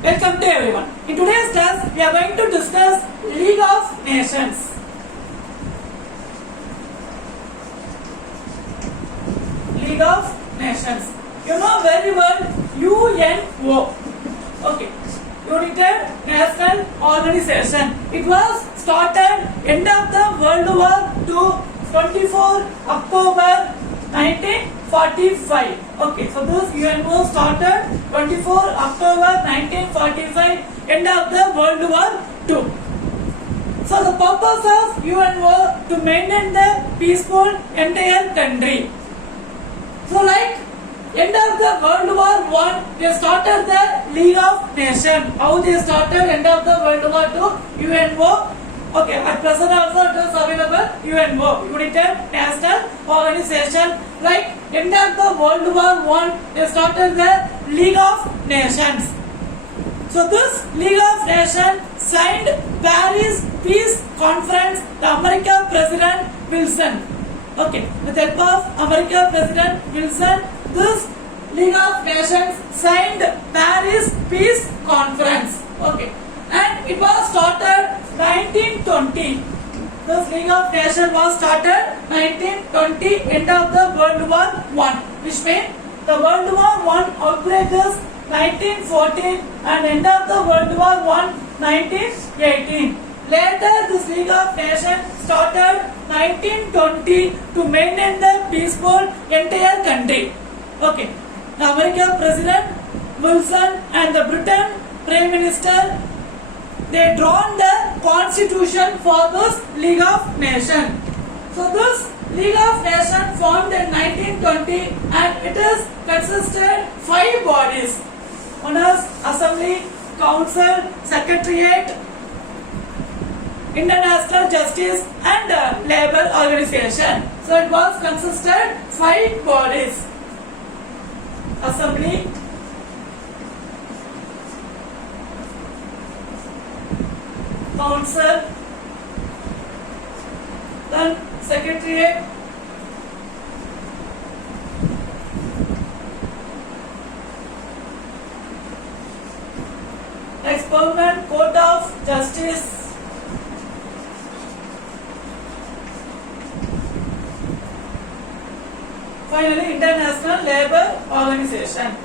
Welcome to everyone. In today's class, we are going to discuss League of Nations. League of Nations. You know very well UNO. Okay. United National Organization. It was started end of the World War II, 24 October 1945. Okay, so this UNO started 24 October 1945, end of the World War II. So the purpose of UNO to maintain the peaceful entire country. So like end of the World War I, they started the League of Nations. How they started end of the World War II? UNO. Okay, at present also it is available UNO, United National Organization. Like end of the World War I, they started the League of Nations. So this League of Nations signed Paris Peace Conference, the American President Wilson. Okay, with the help of American President Wilson, this League of Nations signed Paris Peace Conference. Okay, and it was started 1920. This League of Nations was started 1920, end of the World War I, which means the World War I outbreak is 1914 and end of the World War I 1918. Later, this League of Nations started 1920 to maintain the peaceful entire country. Okay, the American President Wilson and the Britain Prime Minister, they drawn the constitution for this League of Nations. So this League of Nations formed in 1920 and it is consisted 5 bodies. One is Assembly, Council, Secretariat, International Justice and Labour Organization. So it was consisted 5 bodies. Assembly, Council, then Secretariat, next Permanent Court of Justice, finally International Labour Organization.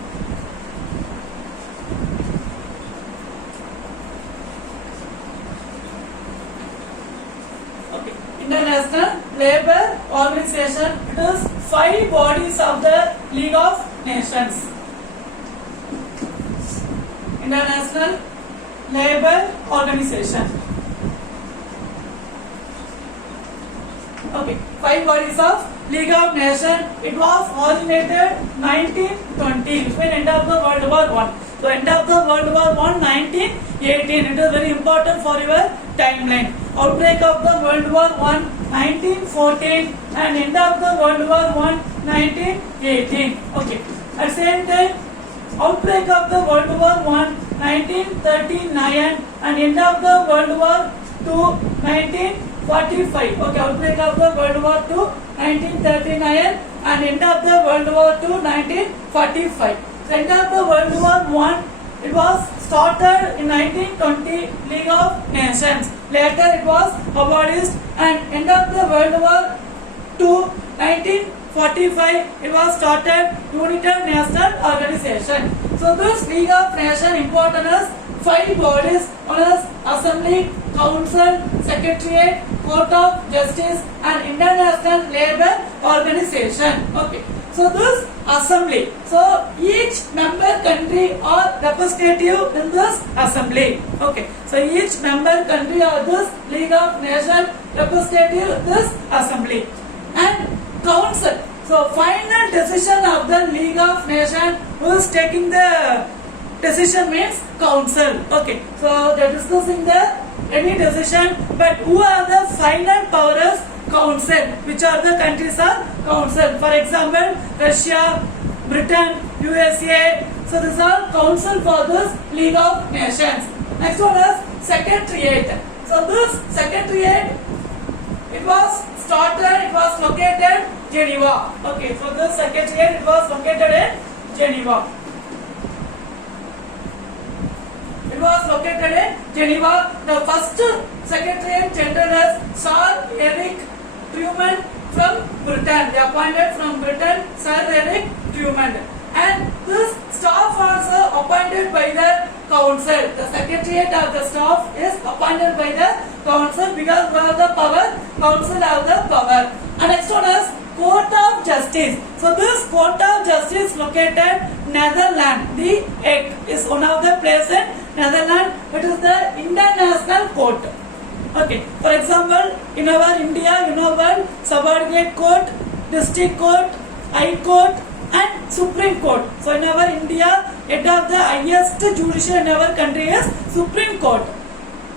Okay, International Labour Organization, it is 5 bodies of the League of Nations. International Labour Organization. Okay, 5 bodies of League of Nations. It was originated 1920, which means end of the World War I. So end of the World War I 1918. It is very important for your timeline. Outbreak of the World War I 1914 and end of the World War I 1918. Okay. At the same time, outbreak of the World War I 1939 and end of the World War II 1945. Okay, outbreak of the World War II 1939 and end of the World War II 1945. So end of the World War I, it was started in 1920 League of Nations. Later it was abolished and end of the World War II 1945 it was started United National Organization. So this League of Nations important is 5 bodies. One is Assembly, Council, Secretariat, Court of Justice and International Labour Organization. Okay. So this Assembly. So each member country or representative in this Assembly. Okay. So each member country or this League of Nations representative in this Assembly. And Council. So final decision of the League of Nations, who is taking the decision means Council. Okay. So they are discussing the any decision, but who are the final powers? Council. Which are the countries are Council? For example, Russia, Britain, USA. So these are Council for this League of Nations. Next one is Secretariat. So this Secretariat, it was started, it was located Geneva. Okay, so this Secretariat, it was located in Geneva. located in Geneva. The first Secretary General is Sir Eric Truman from Britain. They appointed from Britain Sir Eric Truman. And this staff also appointed by the council. The secretariat of the staff is appointed by the council because we have the power, council have the power. And next one is Court of Justice. So this Court of Justice located Netherlands. The Hague is one of the places in Netherlands. It is the international court. Okay. For example, in our India, you know about subordinate court, district court, high court, and Supreme Court. So in our India, head of the highest judicial in our country is Supreme Court.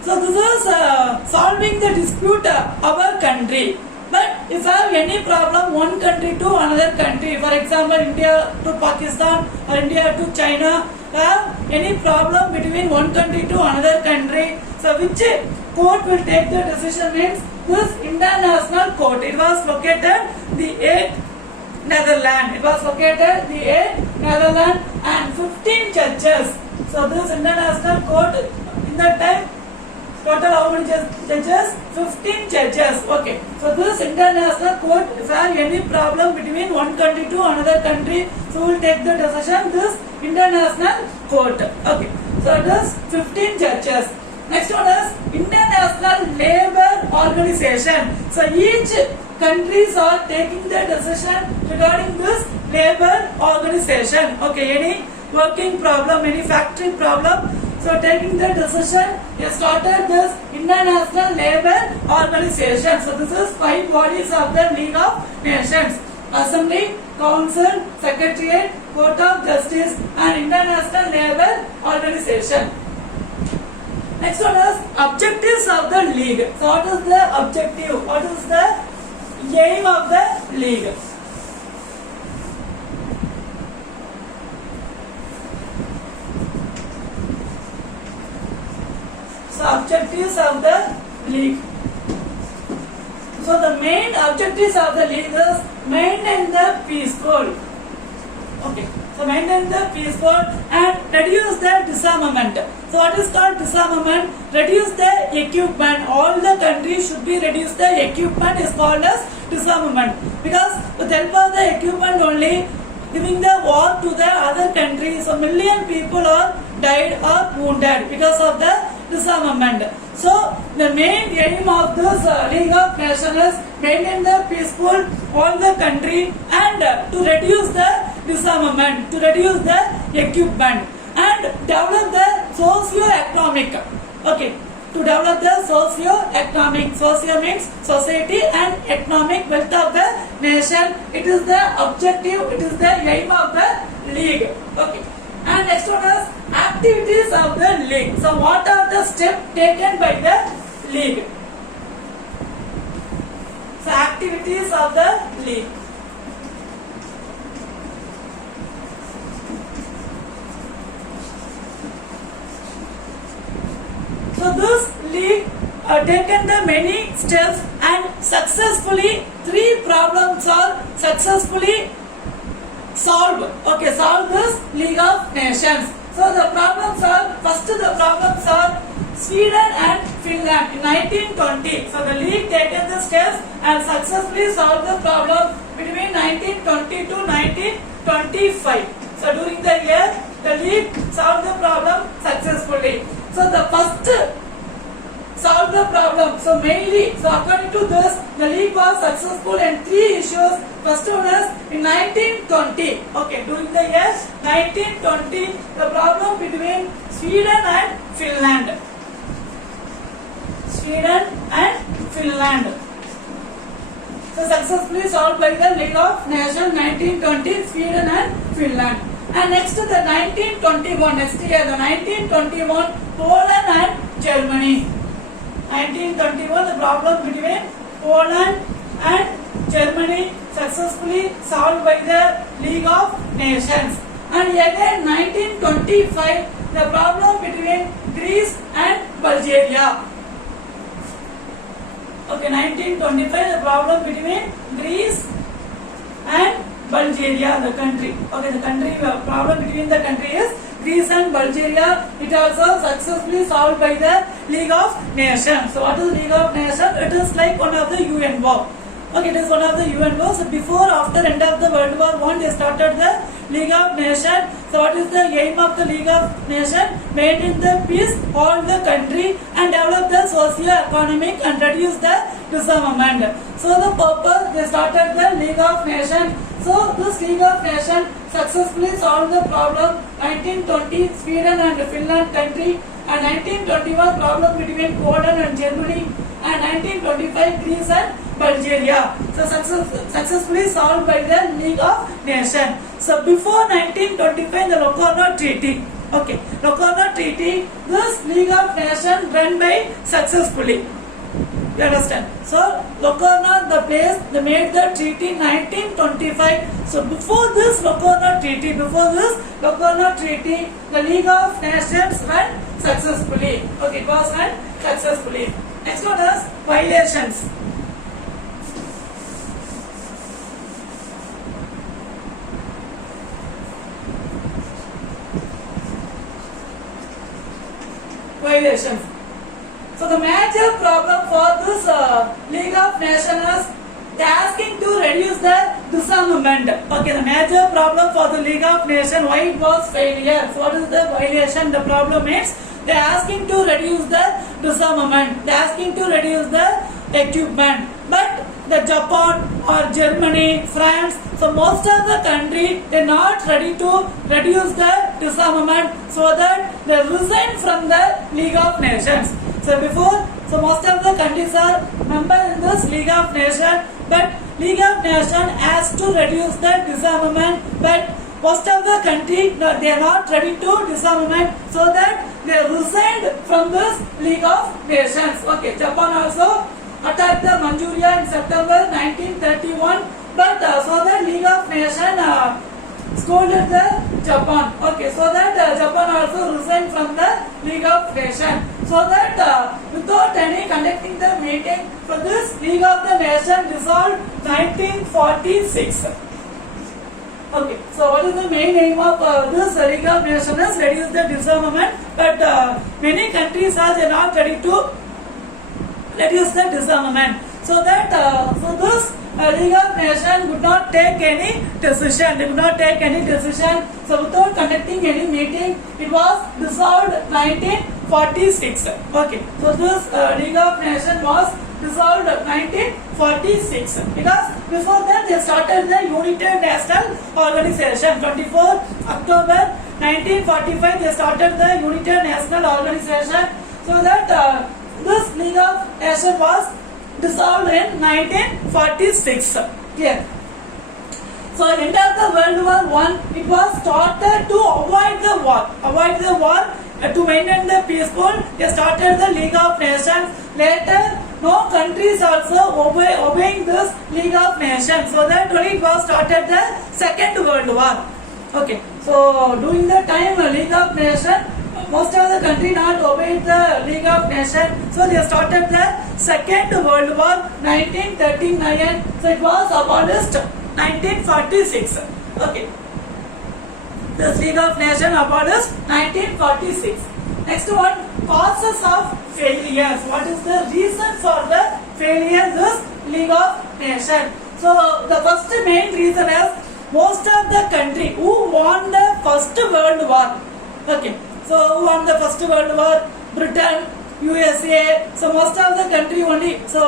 So this is solving the dispute our country. But if I have any problem one country to another country, for example India to Pakistan or India to China, have any problem between one country to another country, so which court will take the decision means this international court. It was located the Hague, Netherlands. It was located the Hague, Netherlands, and 15 judges. So this international court in that time total how many judges? 15 judges. Okay. So this international court, if I have any problem between one country to another country, so will take the decision this international court. Okay. So it is 15 judges. Next one is International Labour Organization. So each countries are taking the decision regarding this labour organization. Okay, any working problem, any factory problem, so taking the decision, they started this International Labour Organization. So this is 5 bodies of the League of Nations: Assembly, Council, Secretariat, Court of Justice, and International Labour Organization. Next one is objectives of the League. So what is the objective? What is the aim of the League? So objectives of the League. So the main objectives of the League is maintain the peaceful. Okay. So maintain the peaceful and reduce the disarmament. So what is called disarmament? Reduce the equipment. All the countries should be reduce the equipment is called as disarmament. Because with help of the equipment only, giving the war to the other countries, so million people are died or wounded because of the disarmament. So the main aim of this League of Nations is maintain the peaceful all the country and to reduce the disarmament, to reduce the equipment and develop the socio-economic. Okay, to develop the socio-economic. Socio means society and economic wealth of the nation. It is the objective, it is the aim of the League. Okay. And next one is activities of the League. So what are the steps taken by the League? So activities of the League. So this League taken the many steps and successfully 3 problems are successfully solved. Okay, solve this League of Nations. So the problems are, first the problems are Sweden and Finland in 1920. So the League taken the steps and successfully solved the problem between 1920 to 1925. So during the year, the League solved the problem successfully. So the first solve the problem. So mainly, so according to this, the League was successful in 3 issues. First one is in 1920. Okay, during the year 1920, the problem between Sweden and Finland. Sweden and Finland. So successfully solved by the League of Nations 1920, Sweden and Finland. And next to the 1921, next year the 1921, Poland and Germany. 1921, the problem between Poland and Germany successfully solved by the League of Nations. And again 1925, the problem between Greece and Bulgaria. Okay, 1925, the problem between Greece and Bulgaria, the country. Okay, the country problem between the country is Greece and Bulgaria. It also successfully solved by the League of Nations. So what is League of Nations? It is like one of the UN war. Okay, it is one of the UN wars. So before, after end of the World War I, they started the League of Nations. So what is the aim of the League of Nations? Maintain the peace, hold the country and develop the socio-economic and reduce the disarmament. So the purpose, they started the League of Nations. So this League of Nations successfully solved the problem 1920 Sweden and Finland country, and 1921 problem between Poland and Germany, and 1925 Greece and Bulgaria. So successfully solved by the League of Nations. So before 1925 the Locarno Treaty. Okay, Locarno Treaty, this League of Nations run by successfully. You understand? So Locarno, the place they made the treaty 1925. So before this Locarno Treaty, the League of Nations ran successfully. Okay, it was run successfully. Next one is violations. Violations. So the major problem for this League of Nations is they are asking to reduce the disarmament. Okay, the major problem for the League of Nations, why it was failure. So what is the violation? The problem is they are asking to reduce the disarmament. They are asking to reduce the equipment. But the Japan or Germany, France, so most of the country they are not ready to reduce the disarmament, so that they resign from the League of Nations. So before, so most of the countries are members in this League of Nations, but League of Nations has to reduce the disarmament, but most of the country they are not ready to disarmament, so that they resigned from this League of Nations. Okay, Japan also attacked the Manchuria in September 1931, but so that League of Nations scolded the Japan. Okay, so that Japan also resigned from the League of Nations. So that without any conducting the meeting, so this League of the Nations dissolved 1946. Okay, so what is the main aim of this League of Nations? Is reduce the disarmament, but many countries are not ready to reduce the disarmament. So that so this League of Nations would not take any decision. They would not take any decision. So without conducting any meeting, it was dissolved 1946. Okay. So this League of Nations was dissolved 1946. Because before that they started the United National Organization. 24 October 1945 they started the United National Organization. So that this League of Nations was dissolved in 1946. Clear? So end of the World War I, it was started to avoid the war. To maintain the peaceful, they started the League of Nations. Later, no countries also obeying this League of Nations. So that only it was started the Second World War. Okay. So during the time League of Nations, most of the country not obeyed the League of Nations. So they started the Second World War 1939. So it was abolished 1946. Okay. The League of Nations abolished 1946. Next one, causes of failures. What is the reason for the failure this League of Nations? So the first main reason is most of the country who won the First World War. Okay. So who won the First World War? Britain, USA. So most of the country only. So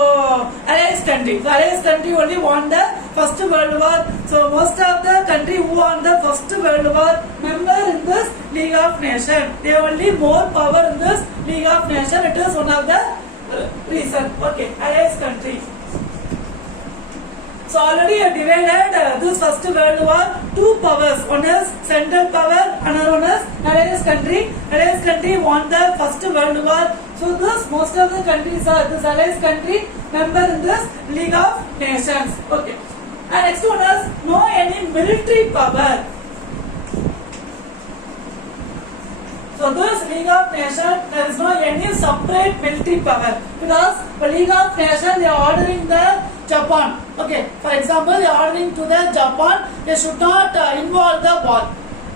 Allies country. So Allies country only won the First World War. So most of the country who won the First World War member in this League of Nations. They only more power in this League of Nations. It is one of the reason. Okay, Allies country. So already I divided this First World War two powers. One is Central Power, another one is Allies country. Allies country won the First World War. So this most of the countries are this Allies country member in this League of Nations. Okay. And next one is no any military power. So this League of Nations, there is no any separate military power, because the League of Nations they are ordering the Japan. Okay, for example, they are ordering to the Japan they should not involve the war.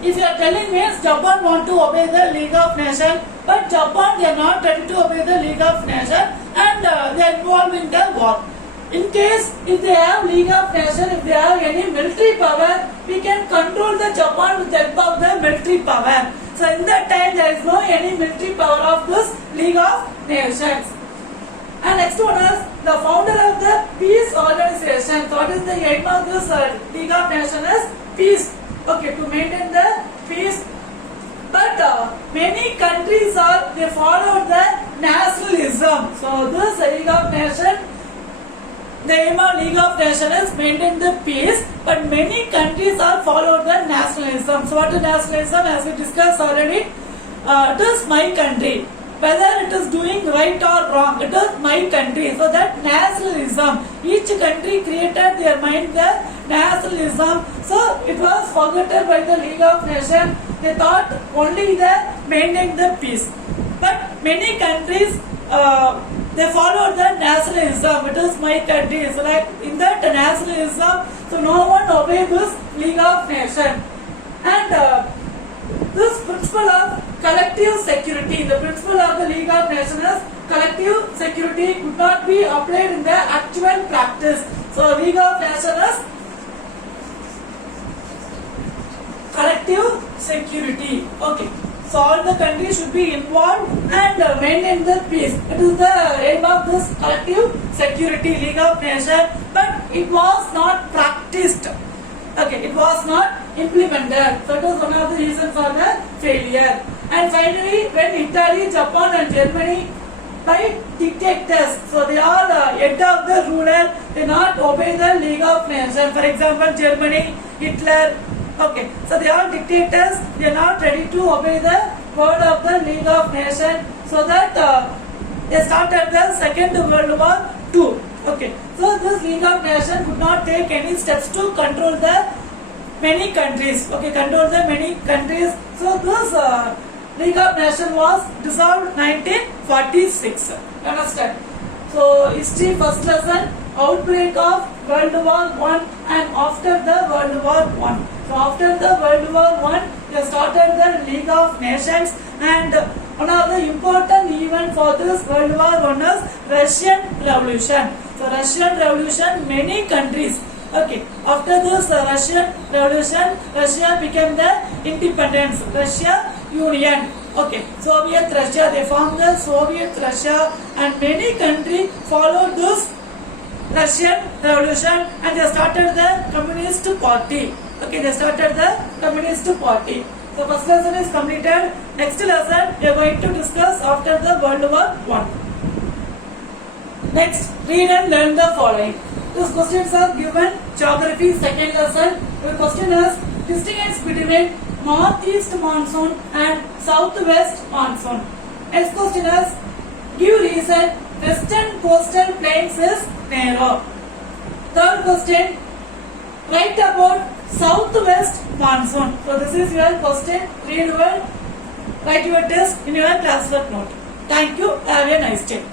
if you are telling me Japan want to obey the League of Nations, but Japan they are not ready to obey the League of Nations and they are involved in the war. In case if they have League of Nations, if they have any military power, we can control the Japan with the help of the military power. So in that time there is no any military power of this League of Nations. And next one is the founder of the peace organization. So what is the aim of this League of Nations is peace. Okay, to maintain the peace. But many countries they follow the nationalism. So this League of Nations, the aim of League of Nations is maintain the peace, but many countries are follow the nationalism. So what is nationalism? As we discussed already, it is my country. Whether it is doing right or wrong, it is my country. So that nationalism, each country created their mind the nationalism. So it was forgotten by the League of Nations. They thought only the maintaining the peace. But many countries they followed the nationalism. It is my country. So like in that nationalism, so no one obey this League of Nations. And this principle of collective security, the principle of the League of Nations is collective security could not be applied in the actual practice. So League of Nations is collective security. Okay. So all the countries should be involved and maintain the peace. It is the aim of this collective security League of Nations, but it was not practiced. Okay, it was not implemented. So it was one of the reasons for the failure. And finally, when Italy, Japan and Germany by dictators, so they are head of the ruler, they not obey the League of Nations. For example, Germany, Hitler. Okay, so they are dictators, they are not ready to obey the word of the League of Nations. So that they started the Second World War II. Okay, so this League of Nations could not take any steps to control the many countries. Okay, control the many countries. So this League of Nations was dissolved 1946. Understand? So history first lesson, outbreak of World War I and after the World War I. So after the World War I, they started the League of Nations, and one of the important event for this World War I is Russian Revolution. So Russian Revolution, many countries. Okay, after this Russian Revolution, Russia became the independence, Russia Union. Okay, Soviet Russia, they formed the Soviet Russia, and many countries followed this Russian Revolution and they started the Communist Party. Okay, they started the Communist Party. So first lesson is completed. Next lesson we are going to discuss after the World War I. Next, read and learn the following. These questions are given. Geography second lesson. The question is distinguish between northeast monsoon and southwest monsoon. Next question is give reason western coastal plains is narrow. Third question, write about southwest monsoon. So this is your question. Read well, write your test in your classwork note. Thank you. Have a nice day.